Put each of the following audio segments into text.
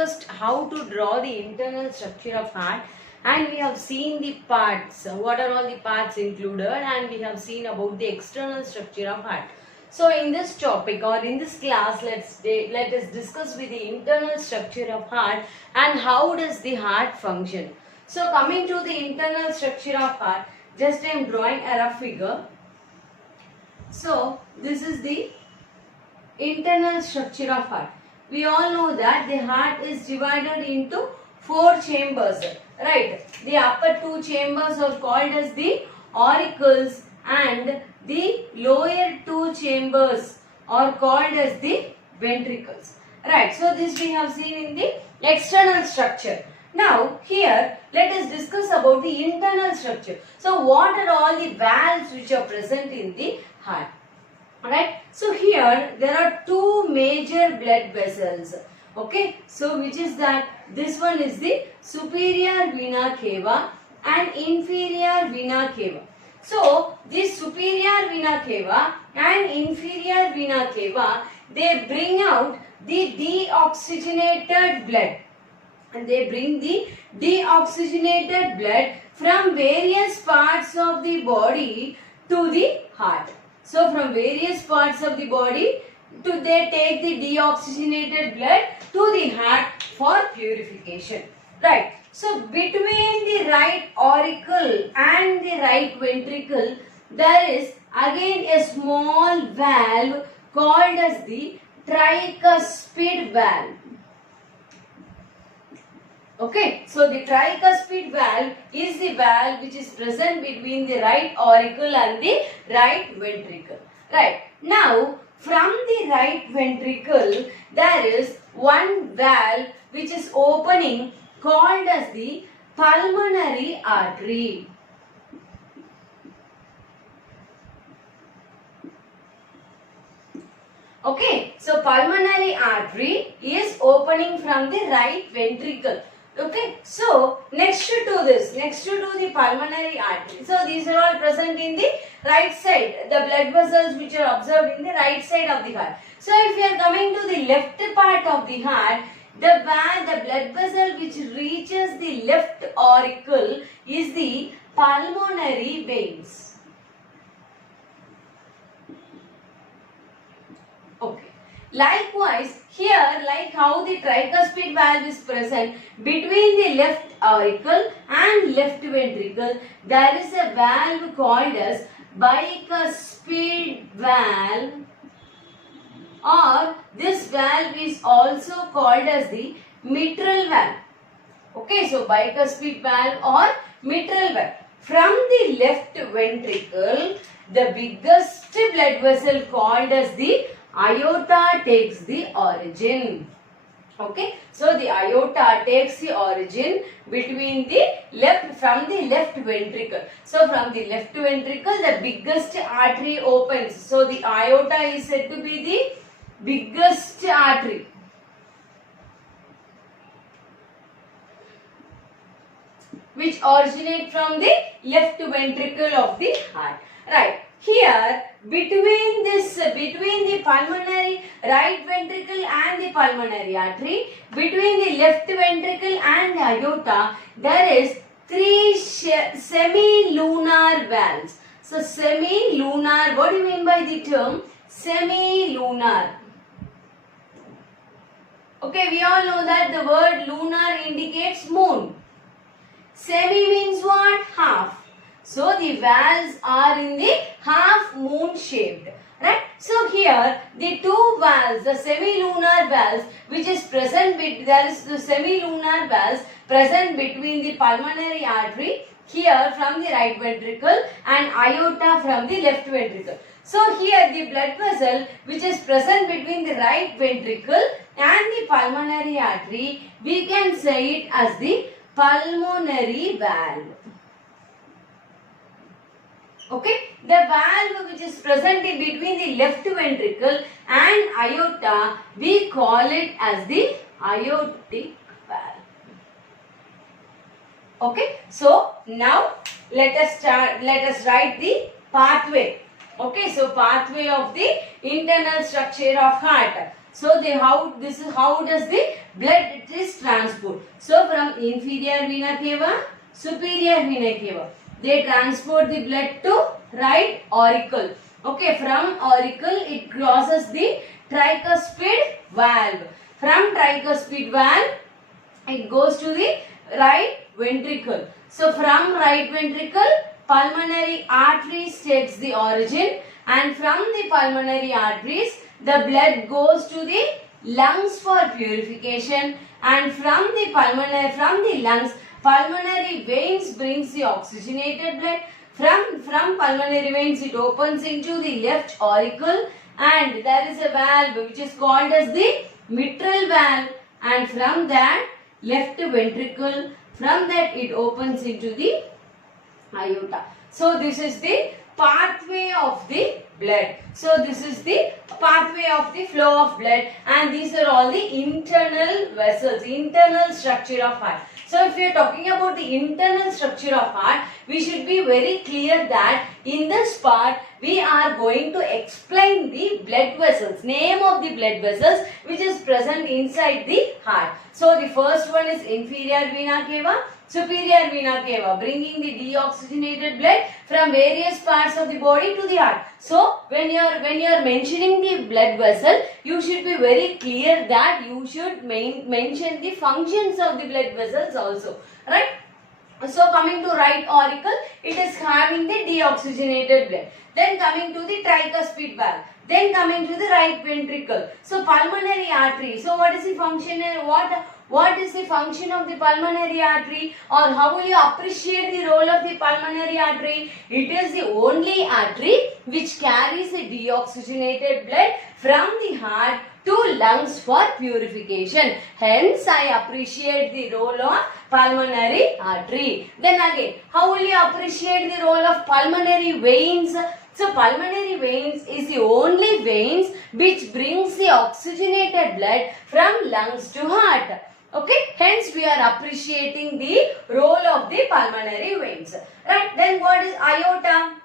discussed how to draw the internal structure of heart, and we have seen the parts, what are all the parts included, and we have seen about the external structure of heart. So in this topic or in this class, let us discuss with the internal structure of heart and how does the heart function. So coming to the internal structure of heart, just I am drawing a rough figure. So this is the internal structure of heart. We all know that the heart is divided into 4 chambers, right? The upper 2 chambers are called as the auricles and the lower 2 chambers are called as the ventricles, right? So this we have seen in the external structure. Now here let us discuss about the internal structure. So what are all the valves which are present in the heart? Alright, so here there are 2 major blood vessels. Okay, so which is that? This one is the superior vena cava and inferior vena cava. So this superior vena cava and inferior vena cava, they bring out the deoxygenated blood, and they bring the deoxygenated blood from various parts of the body to the heart. So from various parts of the body they take the deoxygenated blood to the heart for purification. Right. So between the right auricle and the right ventricle, there is again a small valve called as the tricuspid valve. Okay, so the tricuspid valve is the valve which is present between the right auricle and the right ventricle. Right. Now, from the right ventricle, there is one valve which is opening called as the pulmonary artery. Okay, so pulmonary artery is opening from the right ventricle. Okay, so next to the pulmonary artery. So these are all present in the right side, the blood vessels which are observed in the right side of the heart. So if we are coming to the left part of the heart, the blood vessel which reaches the left auricle is the pulmonary veins. Okay. Likewise, here, like how the tricuspid valve is present between the left auricle and left ventricle, there is a valve called as bicuspid valve, or this valve is also called as the mitral valve. Okay, so bicuspid valve or mitral valve. From the left ventricle, the biggest blood vessel called as the aorta takes the origin. Okay, so the aorta takes the origin between from the left ventricle. So from the left ventricle, the biggest artery opens. So the aorta is said to be the biggest artery. Which originate from the left ventricle of the heart. Right. Here, between the pulmonary right ventricle and the pulmonary artery, between the left ventricle and the aorta, there is 3 semilunar valves. So, semilunar, what do you mean by the term semilunar? Okay, we all know that the word lunar indicates moon. Semi means what? Half. So the valves are in the half moon shaped, right? So here the 2 valves, the semilunar valves which is present, there is the semilunar valves present between the pulmonary artery here from the right ventricle and aorta from the left ventricle. So here the blood vessel which is present between the right ventricle and the pulmonary artery, we can say it as the pulmonary valve. Okay, the valve which is present in between the left ventricle and aorta, we call it as the aortic valve. Okay, so now let us write the pathway. Okay, so pathway of the internal structure of heart. So how does the blood is transport? So from inferior vena cava, superior vena cava, they transport the blood to right auricle. Okay, from auricle it crosses the tricuspid valve. From tricuspid valve it goes to the right ventricle. So from right ventricle, pulmonary arteries takes the origin, and from the pulmonary arteries the blood goes to the lungs for purification, and from the lungs pulmonary veins brings the oxygenated blood. From pulmonary veins it opens into the left auricle, and there is a valve which is called as the mitral valve, and from that left ventricle, from that it opens into the aorta. So this is the pathway of the blood. So this is the pathway of the flow of blood, and these are all the internal vessels, internal structure of heart. So if we are talking about the internal structure of heart, we should be very clear that in this part we are going to explain the blood vessels, name of the blood vessels which is present inside the heart. So the first one is inferior vena cava, superior vena cava, bringing the deoxygenated blood from various parts of the body to the heart. So when you are mentioning the blood vessel, you should be very clear that you should mention the functions of the blood vessels also, right? So coming to right auricle, it is having the deoxygenated blood. Then coming to the tricuspid valve. Then coming to the right ventricle. So pulmonary artery. So what is the function and what is the function of the pulmonary artery, or how will you appreciate the role of the pulmonary artery? It is the only artery which carries the deoxygenated blood from the heart to lungs for purification. Hence, I appreciate the role of pulmonary artery. Then again, how will you appreciate the role of pulmonary veins? So, pulmonary veins is the only veins which brings the oxygenated blood from lungs to heart. Okay, hence we are appreciating the role of the pulmonary veins. Right, then what is aorta?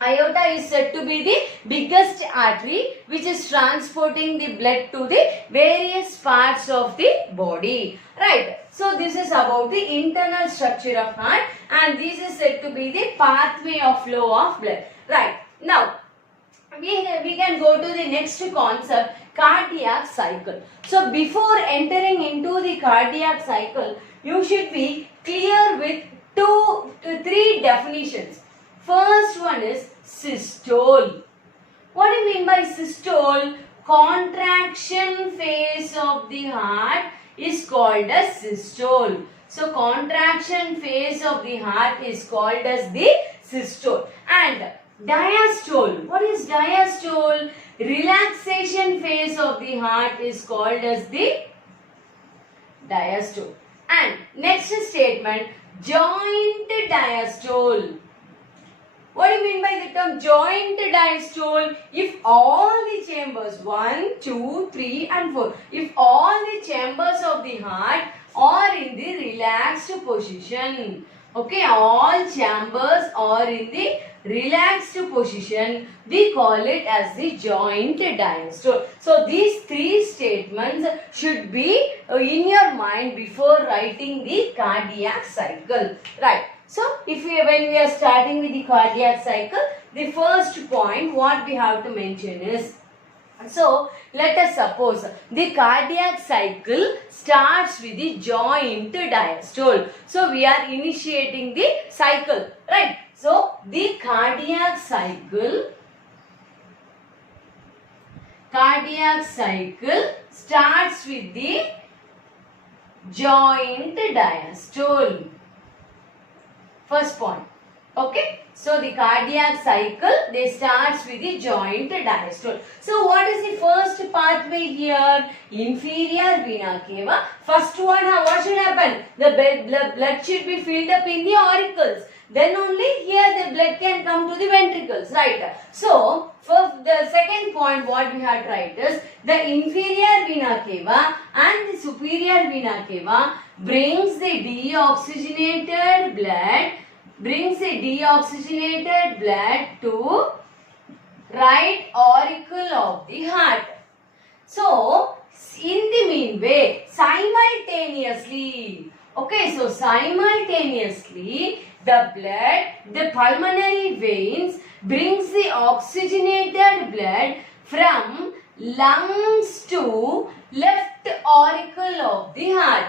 Aorta is said to be the biggest artery which is transporting the blood to the various parts of the body. Right. So this is about the internal structure of heart, and this is said to be the pathway of flow of blood. Right. Now we can go to the next concept, cardiac cycle. So before entering into the cardiac cycle, you should be clear with 2 to 3 definitions. First one is systole. What do you mean by systole? Contraction phase of the heart is called as systole. So contraction phase of the heart is called as the systole. And diastole. What is diastole? Relaxation phase of the heart is called as the diastole. And next statement, joint diastole. What do you mean by the term joint diastole? If all the chambers 1, 2, 3 and 4, if all the chambers of the heart are in the relaxed position, okay, all chambers are in the relaxed position, we call it as the joint diastole. So these 3 statements should be in your mind before writing the cardiac cycle. Right. So when we are starting with the cardiac cycle, the first point what we have to mention is, so let us suppose the cardiac cycle starts with the joint diastole. So we are initiating the cycle, right? So the cardiac cycle starts with the joint diastole. First point. Okay. So the cardiac cycle, they starts with the joint diastole. So what is the first pathway here? Inferior vena cava. First one, what should happen? The blood should be filled up in the auricles. Then only here the blood can come to the ventricles, right? So for the second point what we have tried is the inferior vena cava and the superior vena cava brings the deoxygenated blood to right auricle of the heart. So, in the mean way, simultaneously, okay, so simultaneously, the blood, the pulmonary veins brings the oxygenated blood from lungs to left auricle of the heart.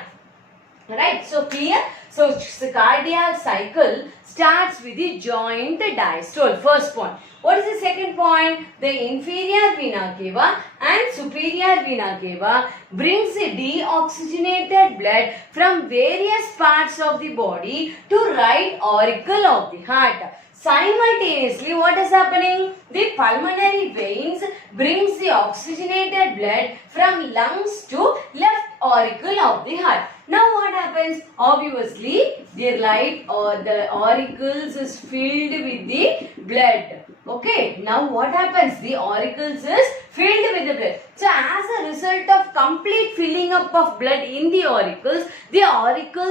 Right, so clear? So cardiac cycle starts with the joint diastole. First point. What is the second point? The inferior vena cava and superior vena cava brings the deoxygenated blood from various parts of the body to right auricle of the heart. Simultaneously, what is happening? The pulmonary veins brings the oxygenated blood from lungs to left auricle of the heart. Now what happens? Obviously, the right or the auricles is filled with the blood. Okay. Now what happens? The auricles is filled with the blood. So as a result of complete filling up of blood in the auricle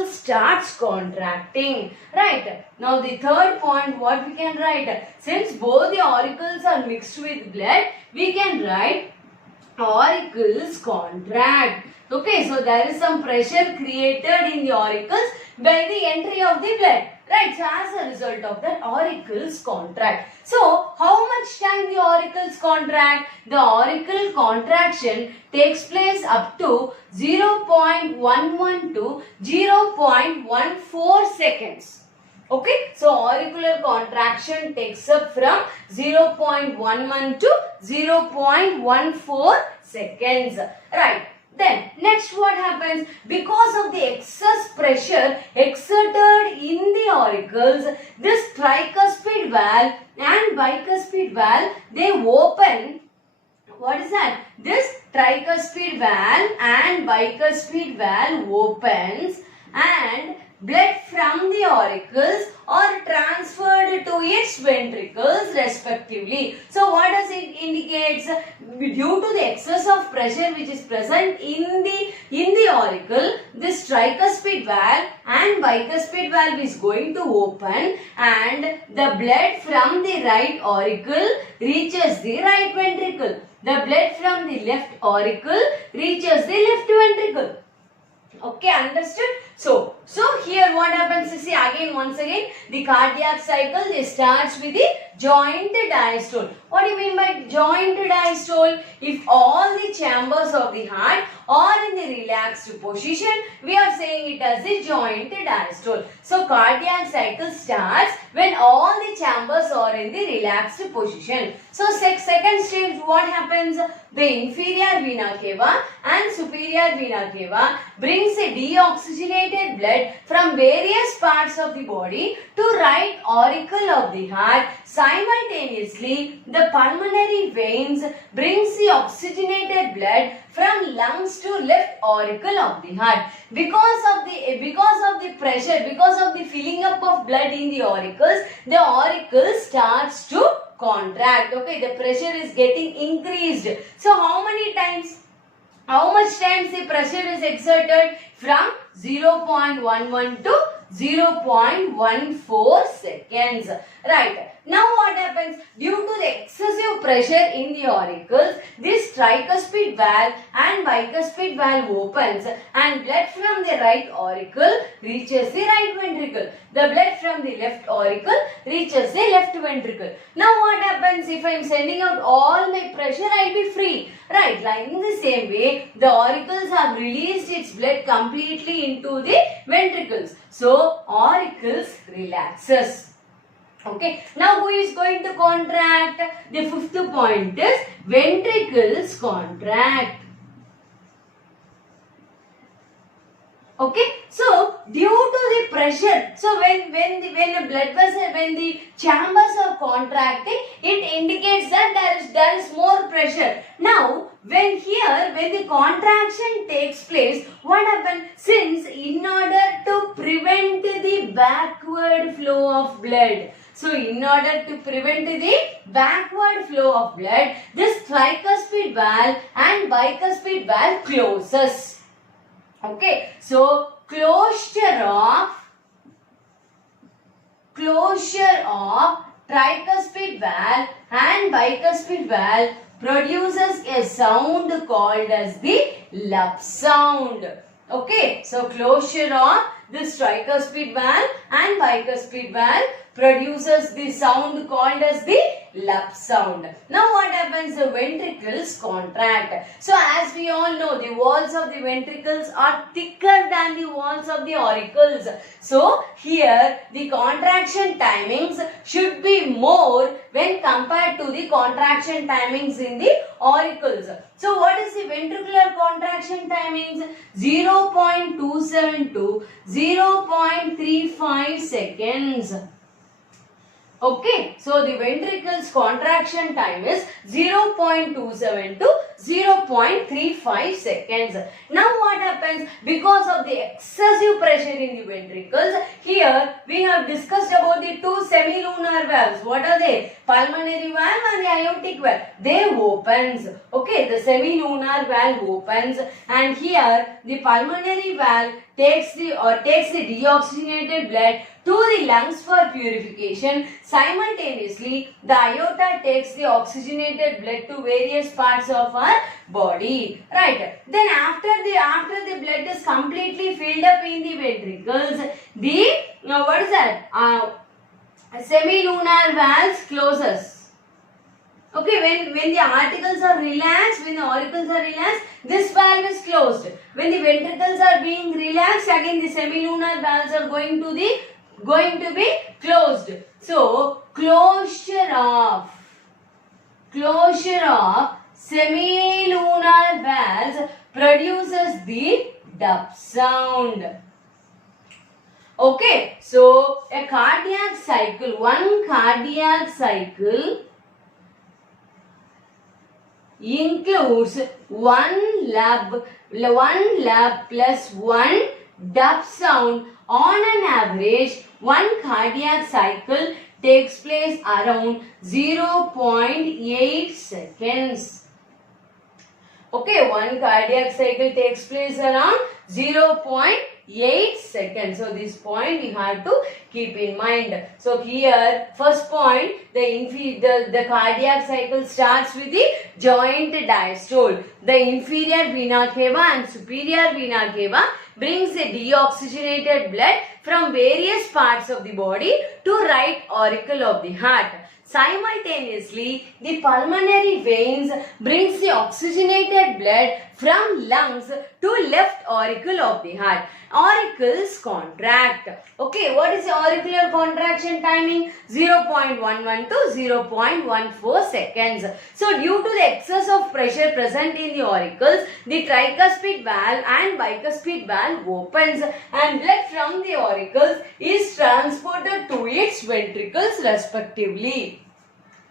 starts contracting. Right. Now the third point, what we can write? Since both the auricles are mixed with blood, we can write auricles contract. Okay, so there is some pressure created in the auricles by the entry of the blood. Right, so as a result of that, auricles contract. So, how much time the auricles contract? The auricle contraction takes place up to 0.11 to 0.14 seconds. Okay, so auricular contraction takes up from 0.11 to 0.14 seconds. Right. Then next what happens? Because of the excess pressure exerted in the auricles, this tricuspid valve and bicuspid valve, they open. What is that? This tricuspid valve and bicuspid valve opens and blood from the auricles are transferred to its ventricles respectively. So what does it indicate? Due to the excess of pressure which is present in the auricle, this tricuspid valve and bicuspid valve is going to open and the blood from the right auricle reaches the right ventricle. The blood from the left auricle reaches the left ventricle. Okay, understood? So here what happens? See again, once again, the cardiac cycle, it starts with the joint diastole. What do you mean by joint diastole? If all the chambers of the heart are in the relaxed position, we are saying it as the joint diastole. So cardiac cycle starts when all the chambers are in the relaxed position. So second stage, what happens? The inferior vena cava and superior vena cava brings a deoxygenated blood from various parts of the body to right auricle of the heart. Simultaneously, the pulmonary veins brings the oxygenated blood from lungs to left auricle of the heart. Because of the pressure, because of the filling up of blood in the auricle starts to contract. Okay, the pressure is getting increased. So how many times? How much times the pressure is exerted? From 0.11 to 0.14 seconds. Right. Now what happens? Due to the excessive pressure in the auricles, this tricuspid valve and bicuspid valve opens and blood from the right auricle reaches the right ventricle. The blood from the left auricle reaches the left ventricle. Now what happens? If I am sending out all my pressure, I will be free. Right. Like in the same way, the auricles have released its blood completely into the ventricles. So auricles relaxes. Okay. Now who is going to contract? The fifth point is ventricles contract. Okay. So due to the pressure, so when the blood vessel, when the chambers are contracting, it indicates that there is more pressure. Now when the contraction takes place, what happens? Since in order to prevent the backward flow of blood, so in order to prevent the backward flow of blood, this tricuspid valve and bicuspid valve closes. Okay, so closure of tricuspid valve and bicuspid valve produces a sound called as the lap sound. Okay, so closure of this tricuspid valve and bicuspid valve produces the sound called as the lap sound. Now what happens? The ventricles contract. So as we all know, the walls of the ventricles are thicker than the walls of the auricles. So here the contraction timings should be more when compared to the contraction timings in the auricles. So what is the ventricular contraction timings? 0.27 to 0.35 seconds. Okay, so the ventricles contraction time is 0.27 to 0.35 seconds. Now what happens? Because of the excessive pressure in the ventricles, here we have discussed about the two semilunar valves. What are they? Pulmonary valve and the aortic valve. They opens. Okay, the semilunar valve opens, and here the pulmonary valve takes the deoxygenated blood to the lungs for purification. Simultaneously, the aorta takes the oxygenated blood to various parts of our body. Right. Then after the blood is completely filled up in the ventricles, semilunar valves closes. Okay, when the articles are relaxed, when the auricles are relaxed, this valve is closed. When the ventricles are being relaxed, again the semilunar valves are going to be closed. So closure of semilunar valves produces the dub sound. Okay, so a cardiac cycle, one cardiac cycle includes one lub plus one dub sound. On an average, one cardiac cycle takes place around 0.8 seconds. Okay, one cardiac cycle takes place around 0.8 seconds. So this point we have to keep in mind. So here, first point, the cardiac cycle starts with the joint diastole. The inferior vena cava and superior vena cava brings the deoxygenated blood from various parts of the body to right auricle of the heart. Simultaneously, the pulmonary veins brings the oxygenated blood from lungs to left auricle of the heart. Auricles contract. Okay, what is the auricular contraction timing? 0.11 to 0.14 seconds. So, due to the excess of pressure present in the auricles, the tricuspid valve and bicuspid valve opens and blood from the auricles is transported to its ventricles respectively.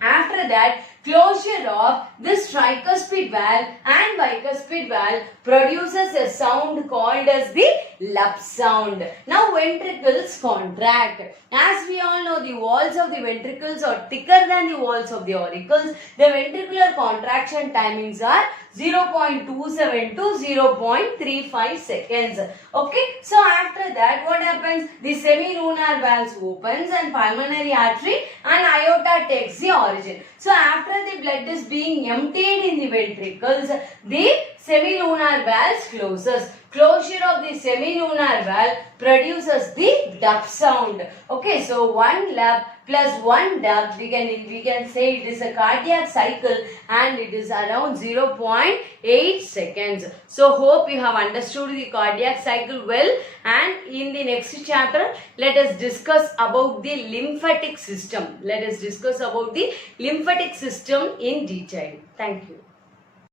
After that, closure of this tricuspid valve and bicuspid valve produces a sound called as the lap sound. Now ventricles contract. As we all know, the walls of the ventricles are thicker than the walls of the auricles. The ventricular contraction timings are 0.27 to 0.35 seconds. Okay, so after that what happens? The semilunar valves opens and pulmonary artery and aorta takes the origin. So after the blood is being emptied in the ventricles, the semilunar valves closes. Closure of the semilunar valve produces the dub sound. Okay, so one lap plus one dub, we can say it is a cardiac cycle and it is around 0.8 seconds. So hope you have understood the cardiac cycle well, and in the next chapter let us discuss about the lymphatic system. Let us discuss about the lymphatic system in detail. Thank you.